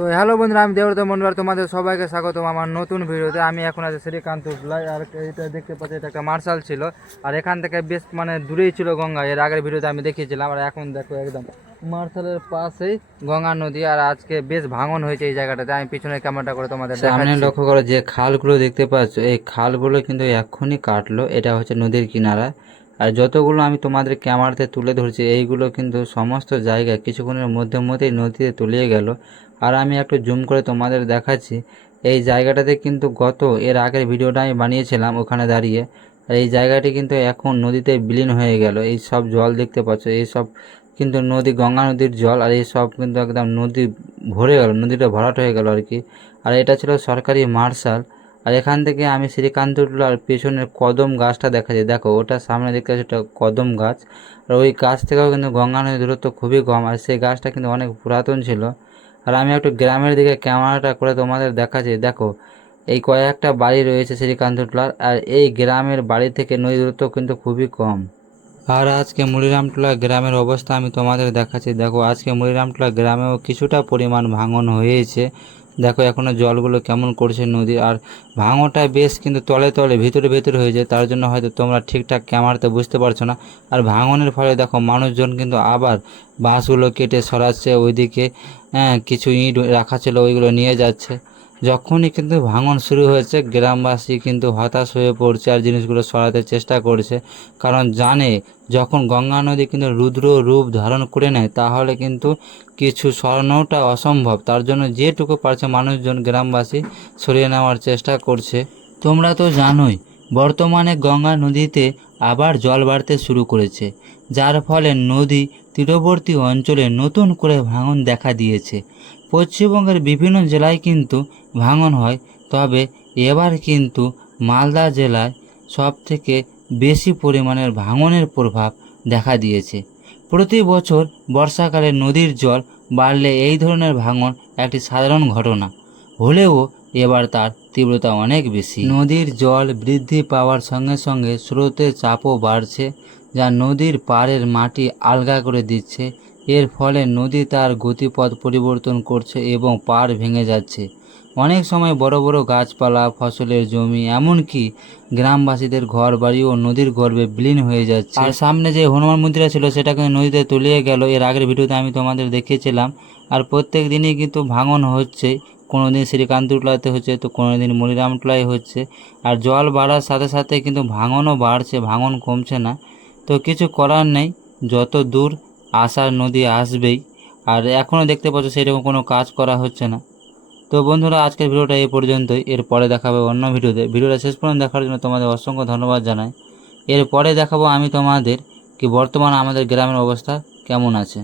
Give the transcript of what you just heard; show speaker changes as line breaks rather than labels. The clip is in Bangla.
তো হ্যালো বন্ধুরা আমি দেবরত মন্ডল তোমাদের সবাইকে স্বাগতম আমার নতুন ভিডিওতে। আমি এখন আছি শ্রীকান্ত প্লাই আর এটা দেখতে পাচ্ছি এটা একটা মার্শাল ছিল। আর এখান থেকে বেশ মানে দূরেই ছিল গঙ্গা এর আগের ভিডিওতে আমি দেখিয়েছিলাম। আর এখন দেখো একদম মার্শালের পাশেই গঙ্গা নদী আর আজকে বেশ ভাঙন হয়েছে এই জায়গাটাতে। আমি পিছনে ক্যামেরাটা করে তোমাদের
সামনে লক্ষ্য করো যে খালগুলো দেখতে পাচ্ছ এই খালগুলো কিন্তু এক্ষুনি কাটলো। এটা হচ্ছে নদীর কিনারা। আর যতগুলো আমি তোমাদের ক্যামেরাতে তুলে ধরছি, এইগুলো কিন্তু সমস্ত জায়গায় কিছুক্ষণের মধ্যে মধ্যেই নদীতে তলিয়ে গেল। আর আমি একটু জুম করে তোমাদের দেখাচ্ছি, এই জায়গাটাতে কিন্তু গত, এর আগের ভিডিওটা আমি বানিয়েছিলাম ওখানে দাঁড়িয়ে। আর এই জায়গাটি কিন্তু এখন নদীতে বিলীন হয়ে গেল। এই সব জল দেখতে পাচ্ছ, এই সব কিন্তু নদী, গঙ্গা নদীর জল, আর এই সব কিন্তু একদম নদী ভরে গেল, নদীটা ভরাট হয়ে গেল আর কি। আর এটা ছিল সরকারি মার্শাল আর এখান থেকে আমি শ্রীকান্তলার পেছনের কদম গাছটা দেখা যায় দেখো, ওটা সামনে দেখতে পাচ্ছি ওটা কদম গাছ। আর ওই গাছ থেকেও কিন্তু গঙ্গা নদীর দূরত্ব খুবই কম, আর সেই গাছটা কিন্তু অনেক পুরাতন ছিল। আর আমি একটু গ্রামের দিকে ক্যামেরাটা করে তোমাদের দেখাচ্ছি। দেখো, এই কয়েকটা বাড়ি রয়েছে শ্রীকান্তলার, আর এই গ্রামের বাড়ি থেকে নদীর দূরত্ব কিন্তু খুবই কম। আর আজকে মুড়িরামটোলা গ্রামের অবস্থা আমি তোমাদের দেখাচ্ছি। দেখো, আজকে মুড়িরামটোলা গ্রামেও কিছুটা পরিমাণ ভাঙন হয়েছে। দেখো, এখনও জলগুলো কেমন করছে নদী। আর ভাঙনটা বেশ কিন্তু তলে তলে, ভিতরে ভিতরে হয়েছে। তার জন্য হয়তো তোমরা ঠিকঠাক ক্যামেরাতে বুঝতে পারছ না। আর ভাঙনের ফলে দেখো, মানুষজন কিন্তু আবার বাঁশগুলো কেটে সরাচ্ছে, ওইদিকে হ্যাঁ কিছু ইট রাখা ছিল, ওইগুলো নিয়ে যাচ্ছে। যখনই কিন্তু ভাঙন শুরু হয়েছে, গ্রামবাসী কিন্তু হতাশ হয়ে পড়ছে আর জিনিসগুলো সরাতে চেষ্টা করছে। কারণ জানে, যখন গঙ্গা নদী কিন্তু রুদ্র রূপ ধারণ করে নেয়, তাহলে কিন্তু কিছু সরানোটা অসম্ভব। তার জন্য যেটুকু পারছে মানুষজন, গ্রামবাসী সরিয়ে নেওয়ার চেষ্টা করছে। তোমরা তো জানোই, বর্তমানে গঙ্গা নদীতে আবার জল বাড়তে শুরু করেছে, যার ফলে নদী তীরবর্তী অঞ্চলে নতুন করে ভাঙন দেখা দিয়েছে। পশ্চিমবঙ্গের বিভিন্ন জেলায় কিন্তু ভাঙন হয়, তবে এবার কিন্তু মালদা জেলায় সব থেকে বেশি পরিমাণের ভাঙনের প্রভাব দেখা দিয়েছে। প্রতি বছর বর্ষাকালে নদীর জল বাড়লে এই ধরনের ভাঙন একটি সাধারণ ঘটনা। হলেও এবার তার তীব্রতা অনেক বেশি। নদীর জল বৃদ্ধি পাওয়ার সঙ্গে সঙ্গে স্রোতের চাপও বাড়ছে, যা নদীর পাড়ের মাটি আলগা করে দিচ্ছে এর ফলে নদী তার গতিপথ পরিবর্তন করছে এবং পাড় ভেঙে যাচ্ছে। অনেক সময় বড় বড় গাছপালা, ফসলের জমি, এমনকি গ্রামবাসীদের ঘর বাড়িও নদীর গর্ভে বিলীন হয়ে যাচ্ছে। আর সামনে যে হনুমান মন্দিরটা ছিল, সেটা কিন্তু নদীতে তলিয়ে গেল। এর আগের ভিডিওতে আমি তোমাদের দেখিয়েছিলাম। আর প্রত্যেক দিনই কিন্তু ভাঙন হচ্ছে। কোনো দিন শ্রীকান্তটোলাতে হচ্ছে, তো কোনো দিন মনিরামটোলায় হচ্ছে। আর জল বাড়ার সাথে সাথে কিন্তু ভাঙনও বাড়ছে, ভাঙন কমছে না। তো কিছু করার নেই। যত দূর আসার নদী আসবেই। আর এখনও দেখতে পাচ্ছ সেরকম কোনো কাজ করা হচ্ছে না। তো বন্ধুরা, আজকের ভিডিওটা এ পর্যন্তই। এরপরে দেখাবে অন্য ভিডিওতে। ভিডিওটা শেষ পর্যন্ত দেখার জন্য তোমাদের অসংখ্য ধন্যবাদ জানাই। এরপরে দেখাবো আমি তোমাদের, কি বর্তমান আমাদের গ্রামের অবস্থা কেমন আছে।